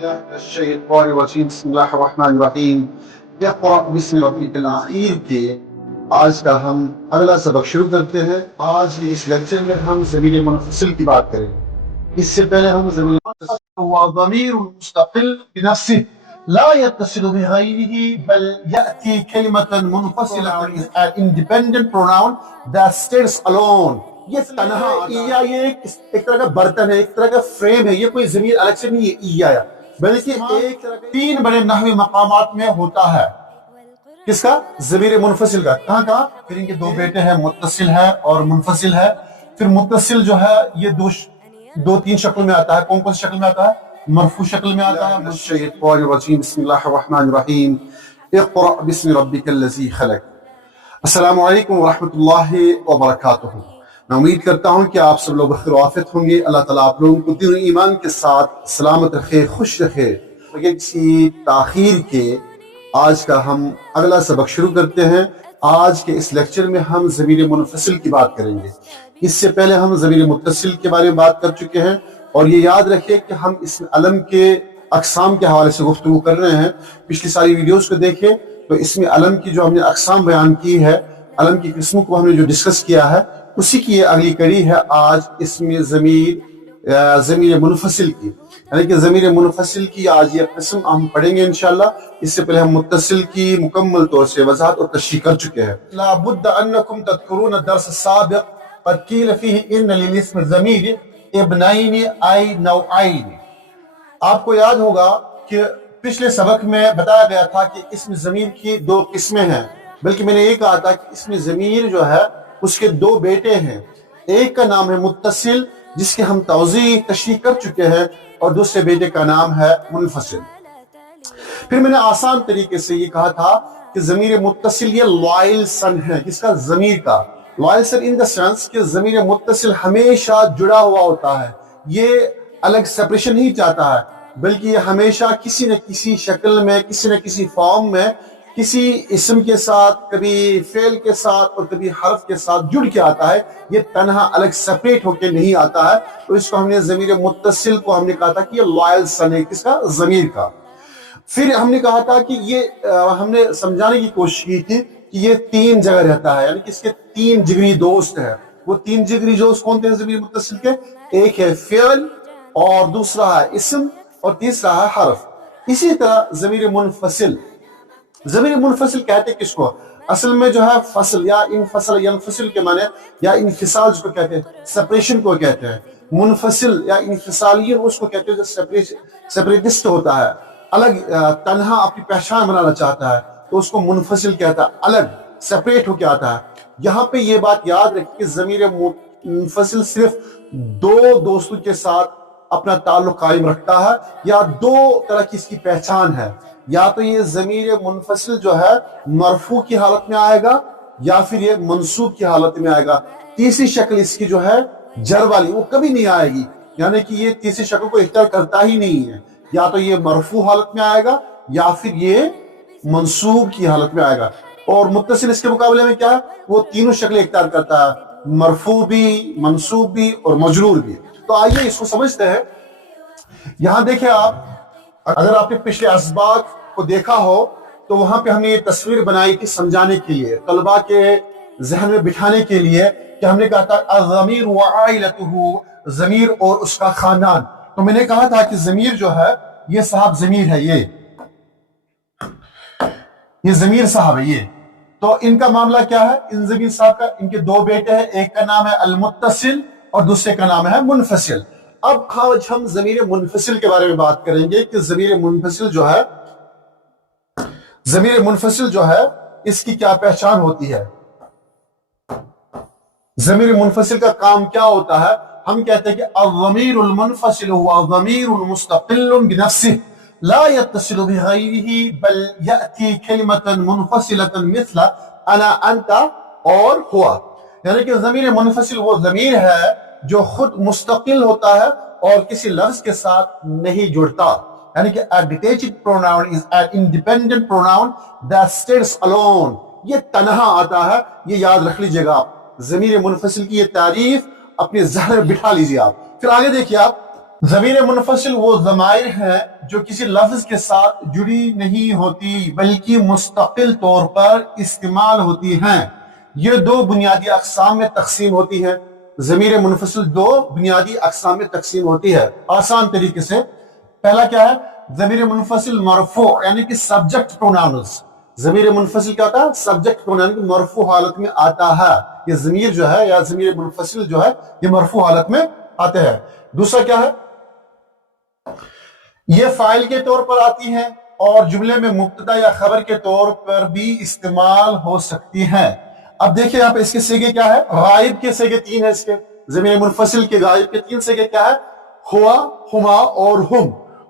الشیطان الرجیم بسم اللہ الرحمن الرحیم اقرأ بسم ربک الرحیم کے آج کا ہم اگلا سبق شروع کرتے ہیں۔ آج اس لیکچر میں ہم ضمیر منفصل کی بات کریں گے۔ اس سے پہلے ہم ضمیر منفصل هو ضمیر مستقل بنفسه لا يتصل بغيره بل يأتي كلمة منفصلة is an independent pronoun that stands alone۔ یہ تنہا ایا یہ ایک طرح کا برتن ہے، ایک طرح کا فریم ہے، یہ کوئی ضمیر الگ سے نہیں ہے ایا ہے، بلکہ ایک تین بڑے نحوی مقامات میں ہوتا ہے۔ کس کا؟ ضمیر منفصل کا۔ کہاں کہاں؟ پھر ان کے دو بیٹے ہیں، متصل ہے اور منفصل ہے۔ پھر متصل جو ہے یہ دو تین شکل میں آتا ہے۔ کون کون سی شکل میں آتا ہے؟ مرفوع شکل میں آتا ہے۔ الشیطان الرجیم بسم اللہ الرحمن الرحیم اقرأ بسم ربک الذی خلق۔ السلام علیکم ورحمۃ اللہ وبرکاتہ۔ میں امید کرتا ہوں کہ آپ سب لوگ بخیر و عافیت ہوں گے۔ اللہ تعالیٰ آپ لوگوں کو دین و ایمان کے ساتھ سلامت رکھے، خوش رکھے۔ بغیر کسی تاخیر کے آج کا ہم اگلا سبق شروع کرتے ہیں۔ آج کے اس لیکچر میں ہم ضمیر منفصل کی بات کریں گے۔ اس سے پہلے ہم ضمیر متصل کے بارے میں بات کر چکے ہیں، اور یہ یاد رکھیں کہ ہم اسم علم کے اقسام کے حوالے سے گفتگو کر رہے ہیں۔ پچھلی ساری ویڈیوز کو دیکھیں تو اسم علم کی جو ہم نے اقسام بیان کی ہے، علم کی قسموں کو ہم نے جو ڈسکس کیا ہے، اسی کی یہ اگلی کڑی ہے آج اسم ضمیر منفصل کی، یعنی کہ ضمیر منفصل کی آج یہ قسم ہم پڑھیں گے انشاءاللہ۔ اس سے پہلے ہم متصل کی مکمل طور سے وضاحت اور تشریح کر چکے ہیں۔ لا بد انکم تذکرون الدرس السابق قد قیل فیہ ان للاسم ضمیر ابنین ای نوعین۔ آپ کو یاد ہوگا کہ پچھلے سبق میں بتایا گیا تھا کہ اسم ضمیر کی دو قسمیں ہیں، بلکہ میں نے یہ کہا تھا کہ اسم ضمیر جو ہے اس کے دو بیٹے ہیں۔ ایک کا نام ہے متصل، جس کے ہم توضیح تشریح کر چکے ہیں، اور دوسرے بیٹے کا نام ہے منفصل۔ پھر میں نے آسان طریقے سے یہ کہا تھا کہ ضمیر متصل یہ لائل سن ہے، جس کا ضمیر کا loyal sun in the sense کہ ضمیر متصل ہمیشہ جڑا ہوا ہوتا ہے، یہ الگ سپریشن نہیں چاہتا ہے، بلکہ یہ ہمیشہ کسی نہ کسی شکل میں، کسی نہ کسی فارم میں، کسی اسم کے ساتھ، کبھی فعل کے ساتھ اور کبھی حرف کے ساتھ جڑ کے آتا ہے، یہ تنہا الگ سپریٹ ہو کے نہیں آتا ہے۔ تو اس کو ہم نے ضمیر متصل کو ہم نے کہا تھا کہ یہ لائل سن ہے، کس کا؟ ضمیر کا۔ پھر ہم نے کہا تھا کہ یہ ہم نے سمجھانے کی کوشش کی تھی کہ یہ تین جگہ رہتا ہے، یعنی کہ اس کے تین جگری دوست ہیں۔ وہ تین جگری دوست کون تھے ضمیر متصل کے؟ ایک ہے فعل، اور دوسرا ہے اسم، اور تیسرا ہے حرف۔ اسی طرح ضمیر منفصل، ضمیر منفصل کہتے ہیں کس کو؟ اصل میں جو ہے فصل یا انفصل ینفصل کے معنی، یا انفصال جس کو کہتے ہیں، سپریشن کو کہتے ہیں۔ منفصل یا انفصالی اس کو کہتے ہیں جو سپریٹسٹ ہوتا ہے، الگ تنہا اپنی پہچان بنانا چاہتا ہے، تو اس کو منفصل کہتا ہے، الگ سپریٹ ہو کے آتا ہے۔ یہاں پہ یہ بات یاد رکھیں کہ ضمیر منفصل صرف دو دوستوں کے ساتھ اپنا تعلق قائم رکھتا ہے، یا دو طرح کی اس کی پہچان ہے۔ یا تو یہ ضمیر منفصل جو ہے مرفوع کی حالت میں آئے گا، یا پھر یہ منصوب کی حالت میں آئے گا۔ تیسری شکل اس کی جو ہے جر والی، وہ کبھی نہیں آئے گی، یعنی کہ یہ تیسری شکل کو اختیار کرتا ہی نہیں ہے۔ یا تو یہ مرفوع حالت میں آئے گا، یا پھر یہ منصوب کی حالت میں آئے گا۔ اور متصل اس کے مقابلے میں کیا ہے؟ وہ تینوں شکلیں اختیار کرتا ہے، مرفوع بھی، منصوب بھی اور مجرور بھی۔ تو آئیے اس کو سمجھتے ہیں۔ یہاں دیکھیں آپ، اگر آپ نے پچھلے اسباق کو دیکھا ہو تو وہاں پہ ہم نے یہ تصویر بنائی تھی سمجھانے کے لیے، طلباء کے ذہن میں بٹھانے کے لیے، کہ ہم نے کہا تھا الضمیر وعائلتہ، ضمیر اور اس کا خاندان۔ تو میں نے کہا تھا کہ ضمیر جو ہے یہ صاحب ضمیر ہے، یہ ضمیر صاحب ہے یہ۔ تو ان کا معاملہ کیا ہے؟ ان ضمیر صاحب کا، ان کے دو بیٹے ہیں، ایک کا نام ہے المتصل اور دوسرے کا نام ہے منفصل۔ اب آج ہم ضمیر منفصل کے بارے میں بات کریں گے کہ ضمیر منفصل جو ہے اس کی کیا پہچان ہوتی ہے۔ ضمیر منفصل کا کام کیا ہوتا ہے؟ ہم کہتے ہیں کہ الضمیر المنفصل هو ضمیر مستقل بنفسه لا يتصل بغيره بل يأتي كلمة منفصلة مثل انا انت اور هو، یعنی کہ ضمیر منفصل وہ ضمیر ہے جو خود مستقل ہوتا ہے اور کسی لفظ کے ساتھ نہیں جڑتا، یعنی کہ a detached pronoun is an independent pronoun that stands alone۔ یہ تنہا آتا ہے، یہ یاد رکھ لیجئے گا آپ۔ ضمیر منفصل کی یہ تعریف اپنے ذہن میں بٹھا لیجئے آپ۔ پھر آگے دیکھیے آپ، ضمیر منفصل وہ ضمائر ہیں جو کسی لفظ کے ساتھ جڑی نہیں ہوتی بلکہ مستقل طور پر استعمال ہوتی ہیں، یہ دو بنیادی اقسام میں تقسیم ہوتی ہے۔ ضمیر منفصل دو بنیادی اقسام میں تقسیم ہوتی ہے آسان طریقے سے۔ پہلا کیا ہے؟ ضمیر منفصل مرفوع یعنی کہ سبجیکٹ پروناؤنز۔ ضمیر منفصل کیا ہوتا ہے؟ سبجیکٹ پروناؤن کی مرفوع حالت میں آتا ہے۔ یہ ضمیر جو ہے یا ضمیر منفصل جو ہے یہ مرفوع حالت میں آتے ہیں۔ دوسرا کیا ہے؟ یہ فاعل کے طور پر آتی ہے اور جملے میں مبتدا یا خبر کے طور پر بھی استعمال ہو سکتی ہے۔ اب دیکھیں یہاں پہ اس کے سیگے کیا ہے؟ غائب کے سیگے تین ہے، اس کے ضمیر منفصل کے غائب کے تین سیگے کیا ہے؟ ہوا، ہما اور ہم۔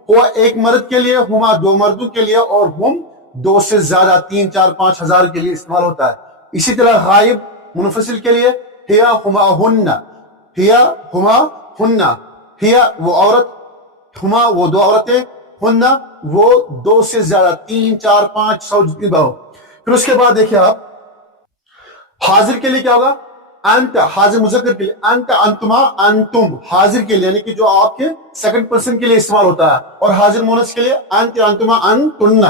ہوا ایک مرد کے لیے، ہما دو مردوں کے لیے اور ہم دو سے زیادہ، 3، 4، 5 ہزار کے لیے استعمال ہوتا ہے۔ اسی طرح غائب منفصل کے لیے ہیا ہما ہن، ہیا ہما ہن، ہیا وہ عورت، ہما وہ دو عورتیں، ہن وہ دو سے زیادہ، 3، 4، 5 100 جتنی بار ہو۔ پھر اس کے بعد دیکھیں آپ حاضر کے لیے کیا ہوگا؟ انت، حاضر مذکر کے لیے انت، انتما، انتم، حاضر کے لیے یعنی کہ جو آپ کے سیکنڈ پرسن کے لیے استعمال ہوتا ہے، اور حاضر مونس کے لیے انت، انتما، انتن۔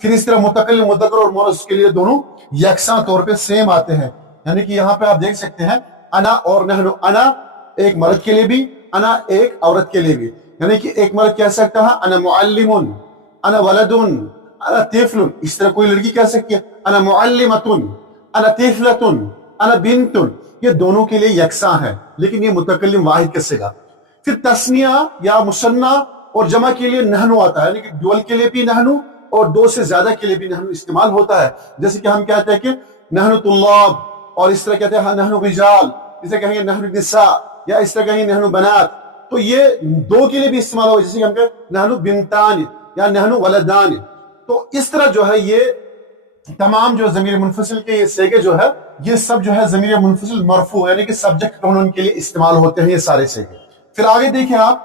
پھر اس طرح متکلم مذکر اور مونس کے لیے دونوں یکساں طور پہ سیم آتے ہیں، یعنی کہ یہاں پہ آپ دیکھ سکتے ہیں انا اور نحن۔ انا ایک مرد کے لیے بھی، انا ایک عورت کے لیے بھی، یعنی کہ ایک مرد کہہ سکتا ہے انا معلم، انا ولد، انا طفل۔ اس طرح کوئی لڑکی کہہ سکتی ہے انا معلمۃ، انا طفلۃ، انا بنت۔ یہ دونوں کے لیے یکساں ہے لیکن یہ متکلم واحد کا صیغہ۔ پھر تثنیہ یا مثنیٰ اور جمع کے لیے نحن آتا ہے، یعنی کہ ڈول کے لیے بھی نحن اور دو سے زیادہ کے لیے بھی نحن استعمال ہوتا ہے۔ جیسے کہ ہم کہتے ہیں کہ نحن طلاب، اور اس طرح کہتے ہیں نحن رجال، اس طرح کہیں گے نحن نساء، یا اس طرح کہیں گے نحن بنات۔ تو یہ دو کے لیے بھی استعمال ہوگا، جیسے کہ ہم کہتے ہیں نحن بنتان یا نحن ولدان۔ تو اس طرح جو ہے یہ تمام جو ضمیر منفصل کے یہ صیغے جو ہے یہ سب جو ہے ضمیر منفصل مرفوع یعنی کہ سبجیکٹ پروناؤن کے لیے استعمال ہوتے ہیں یہ سارے صیغے۔ پھر آگے دیکھیں آپ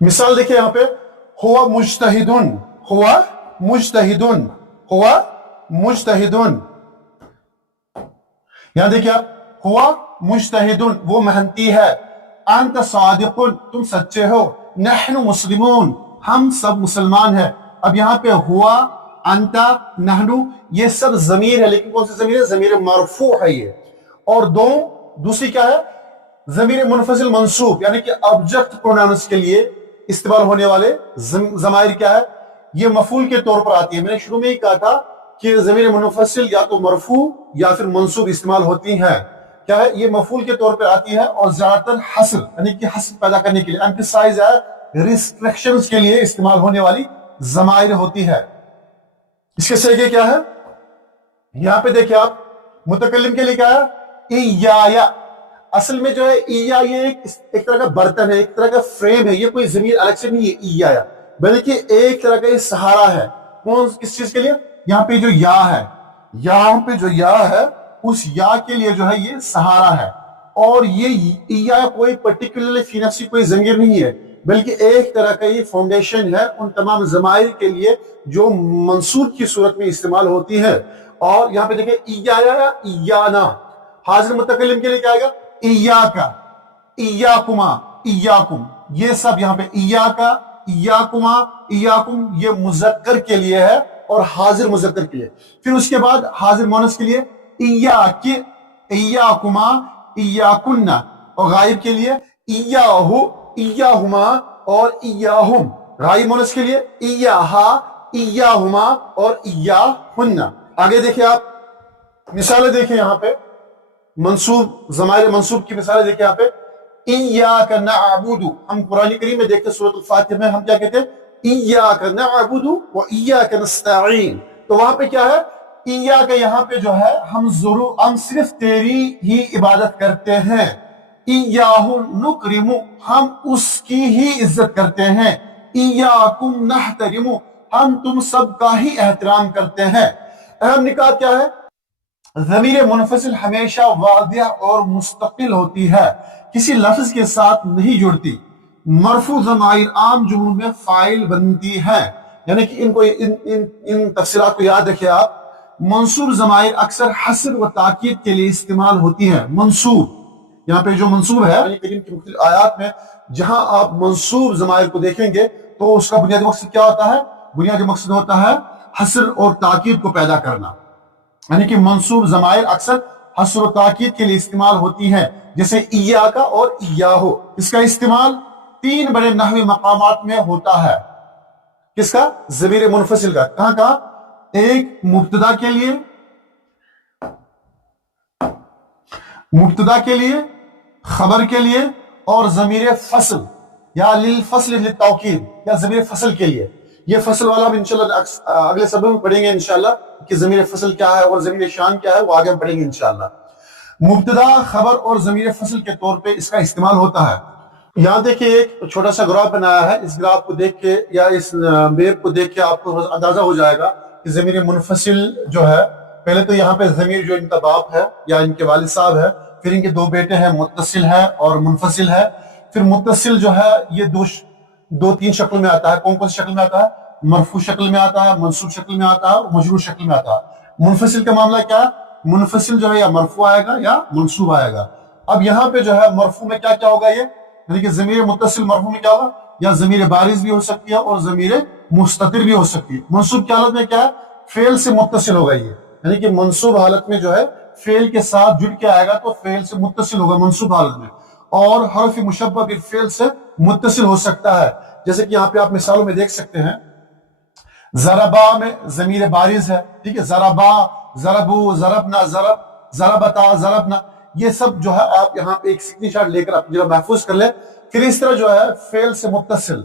مثال دیکھیں یہاں پہ ہوا مجتہدن، ہوا مجتہدن، ہوا مجتہدن۔ یہاں دیکھیں آپ ہوا مجتہدن وہ محنتی ہے، انت صادق تم سچے ہو، نحن مسلمون ہم سب مسلمان ہیں۔ اب یہاں پہ ہوا، انتا، نحنو یہ سب ضمیر ہے، لیکن کون سی ضمیر ہے؟ ضمیر مرفوع ہے یہ۔ اور دوسری کیا ہے؟ ضمیر منفصل منصوب یعنی کہ آبجیکٹ پروناؤنس کے لیے استعمال ہونے والے ضمائر کیا ہے؟ یہ مفعول کے طور پر آتی ہے۔ میں نے شروع میں ہی کہا تھا کہ ضمیر منفصل یا تو مرفوع یا پھر منصوب استعمال ہوتی ہیں۔ کیا ہے؟ یہ مفعول کے طور پر آتی ہے اور زیادہ تر حصر یعنی کہ حصر پیدا کرنے کے لیے، ایمفیسائز ہے، ریسٹرکشنز کے لیے استعمال ہونے والی ضمائر ہوتی ہے۔ اس کے صیغے کیا ہے؟ یہاں پہ دیکھیں آپ متکلم کے لیے کیا ہے؟ ایایا۔ اصل میں جو ہے ایا یہ ایک طرح کا برتن ہے، ایک طرح کا فریم ہے، یہ کوئی ضمیر الگ سے نہیں ہے ایایا، بلکہ ایک طرح کا یہ سہارا ہے۔ کس چیز کے لیے؟ یہاں پہ جو یا ہے، یہاں پہ جو یا ہے اس یا کے لیے جو ہے یہ سہارا ہے، اور یہ ایا کوئی پرٹیکولرلی فی نفسی کوئی ضمیر نہیں ہے، بلکہ ایک طرح کا یہ فاؤنڈیشن ہے ان تمام ضمائر کے لیے جو منصوب کی صورت میں استعمال ہوتی ہے۔ اور یہاں پہ دیکھیں ایایا یا ایانا۔ حاضر متکلم کے لیے کیا آئے گا؟ ایاکا، ایاکما، ایاکم۔ یہ سب یہاں پہ ایاکا، ایاکما، ایاکم یہ مذکر کے لیے ہے اور حاضر مذکر کے لیے۔ پھر اس کے بعد حاضر مونس کے لیے ایاک، ایاکما، ایاکن، اور غائب کے لیے ایاہو، ایاہما اور ایاہم۔ غائب مونس کے لیے ایاہا، ایاہما اور ایاہن۔ آگے دیکھیں آپ مثالیں دیکھیں یہاں پہ منصوب ضمائر منصوب کی مثالیں دیکھیں یہاں پہ ایاک نعبد۔ ہم قرآن کریم میں دیکھتے ہیں سورۃ الفاتحہ میں ہم کیا کہتے ہیں؟ ایاک نعبد و ایاک نستعین۔ تو وہاں پہ کیا ہے؟ ایاک یہاں پہ جو ہے ہم صرف تیری ہی عبادت کرتے ہیں، ایاہ نکرم ہم اس کی ہی عزت کرتے ہیں، ایاکم نحترم ہم تم سب کا ہی احترام کرتے ہیں۔ اہم نکات کیا ہے؟ ضمیر منفصل ہمیشہ واضح اور مستقل ہوتی ہے، کسی لفظ کے ساتھ نہیں جڑتی۔ مرفوع ضمائر عام جملوں میں فاعل بنتی ہے، یعنی کہ ان تفصیلات کو یاد رکھیں آپ۔ منصوب ضمائر اکثر حصر و تاکید کے لیے استعمال ہوتی ہے۔ منصوب یہاں پہ جو منصوب ہے قرآن کریم کی مختلف آیات میں جہاں آپ منصوب ضمائر کو دیکھیں گے تو اس کا بنیادی مقصد کیا ہوتا ہے؟ بنیادی مقصد ہوتا ہے حصر اور تاکید کو پیدا کرنا، یعنی کہ منصوب ضمائر اکثر حصر و تاکید کے لیے استعمال ہوتی ہے، جیسے ایاکا اور ایاہو۔ اس کا استعمال 3 بڑے نحوی مقامات میں ہوتا ہے۔ کس کا؟ ضمیر منفصل کا۔ کہاں کہاں؟ ایک مبتدا کے لیے، مبتدا کے لیے، خبر کے لیے، اور ضمیر فصل یا للفصل للتوکید یا ضمیر فصل کے لیے۔ یہ فصل والا بھی انشاءاللہ اگلے سبق میں پڑھیں گے انشاءاللہ کہ ضمیر فصل کیا ہے اور ضمیر شان کیا ہے، وہ آگے ہم پڑھیں گے انشاءاللہ۔ مبتدا، خبر اور ضمیر فصل کے طور پہ اس کا استعمال ہوتا ہے۔ یہاں دیکھیں ایک چھوٹا سا گراف بنایا ہے، اس گراف کو دیکھ کے یا اس میپ کو دیکھ کے آپ کو اندازہ ہو جائے گا کہ ضمیر منفصل جو ہے، پہلے تو یہاں پہ ضمیر جو ان کا باپ ہے یا ان کے والد صاحب ہے، پھر ان کے 2 بیٹے ہیں، متصل ہے اور منفصل ہے۔ پھر متصل جو ہے یہ 2-3 شکل میں آتا ہے۔ کون کون سی شکل میں آتا ہے؟ مرفوع شکل میں آتا ہے، منصوب شکل میں آتا ہے اور مجرور شکل میں آتا ہے۔ منفصل کا معاملہ کیا ہے؟ منفصل جو ہے یا مرفوع آئے گا یا منصوب آئے گا۔ اب یہاں پہ جو ہے مرفوع میں کیا کیا ہوگا؟ یہ یعنی کہ ضمیر متصل مرفوع میں کیا ہوگا؟ یا ضمیر بارز بھی ہو سکتی ہے اور ضمیر مستتر بھی ہو سکتی ہے۔ منصوب کی حالت میں کیا ہے؟ فعل سے متصل ہوگا یہ، یعنی کہ منصوب حالت میں جو ہے فعل کے ساتھ جڑ کے آئے گا تو فعل سے متصل ہوگا منصوب حالت میں، اور حرف مشبہ بالفعل سے متصل ہو سکتا ہے، جیسے کہ یہاں پہ آپ مثالوں میں دیکھ سکتے ہیں۔ ضربا میں ضمیر بارز ہے، ٹھیک ہے، ضربا، ضربو، ضربنا، ضربتا، ضربنا، یہ سب جو ہے آپ یہاں پہ ایک اسکرین شاٹ لے کر اپنی جگہ محفوظ کر لیں۔ پھر اس طرح جو ہے فعل سے متصل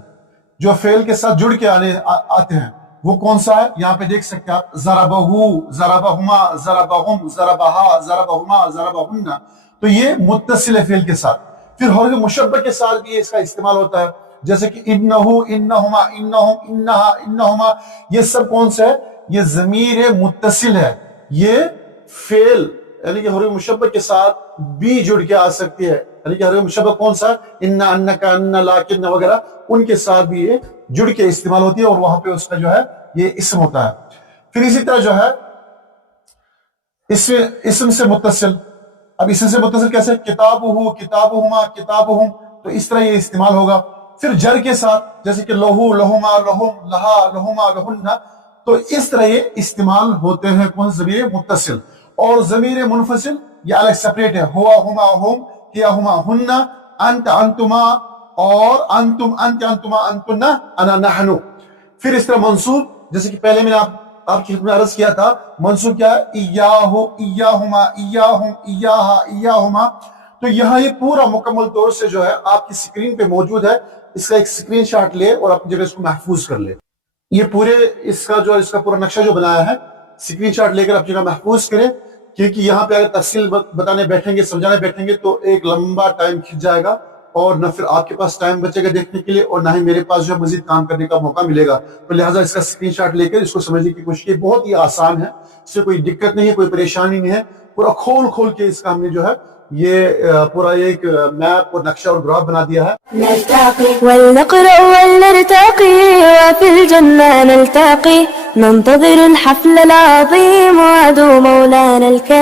جو فعل کے ساتھ جڑ کے آتے ہیں وہ کون سا ہے؟ یہاں پہ دیکھ سکتے ہیں آپ، ضربہو، ضربہما، ضربہم، ضربہا، ضربہما، ضربہن، تو یہ متصل ہے فعل کے ساتھ۔ پھر حرف مشبہ کے ساتھ بھی اس کا استعمال ہوتا ہے، جیسے کہ انہو، انہما، انہم، انہا، انہما، یہ سب کون سے ہے؟ یہ ضمیر متصل ہے، یہ فعل یعنی کہ حرف مشبہ کے ساتھ بھی جڑ کے آ سکتی ہے، یعنی کہ حرف مشبہ کون سا؟ انہ، انکا، انہ، لاکن وغیرہ، ان کے ساتھ بھی یہ جڑ کے استعمال ہوتی ہے اور وہاں پہ اس کا جو ہے یہ اسم ہوتا ہے۔ پھر اسی طرح جو ہے اسم سے متصل، اب اسم سے متصل کیسے؟ کتابہ، کتابہما، کتابہم، تو اس طرح یہ استعمال ہوگا۔ پھر جر کے ساتھ جیسے کہ لہو، لہما، لہم، لہا، لہما، لہن، تو اس طرح یہ استعمال ہوتے ہیں کون؟ ضمیر متصل۔ اور ضمیر منفصل یہ الگ سپریٹ ہے، ہوا، ہما، ہم، کیا، ہما، ہن، انت، انتما، اور انتم، انت، انتما، انتن، انا، نحن۔ پھر اس طرح منصوب جیسے کہ پہلے میں نے آپ کی خدمت میں عرض کیا تھا، منصوب کیا ہے؟ ایاہو، ایاہما، ایاہم، ایاہا، ایاہما، تو یہاں یہ پورا مکمل طور سے جو ہے آپ کی سکرین پہ موجود ہے، اس کا ایک سکرین شاٹ لے اور اپنی جگہ اس کو محفوظ کر لے۔ یہ پورے اس کا پورا نقشہ جو بنایا ہے سکرین شاٹ لے کر اپنی جگہ محفوظ کریں، کیونکہ یہاں پہ اگر تفصیل بتانے بیٹھیں گے، سمجھانے بیٹھیں گے تو ایک لمبا ٹائم کھنچ جائے گا، اور نہ پھر آپ کے پاس ٹائم بچے گا دیکھنے کے لیے، اور نہ ہی میرے پاس جو مزید کام کرنے کا موقع ملے گا۔ تو لہٰذا اس کا سکرین شاٹ لے کر اس کو سمجھنے کی کوشش کی، بہت ہی آسان ہے، اس سے کوئی دقت نہیں ہے، کوئی پریشانی نہیں ہے، پورا کھول کے اس کا ہم نے جو ہے یہ پورا ایک میپ اور نقشہ اور گراف بنا دیا ہے۔ نلتقي ولنقرأ ولنرتقي وفي الجنة نلتقي ننتظر الحفل العظيم وعدو مولانا الكريم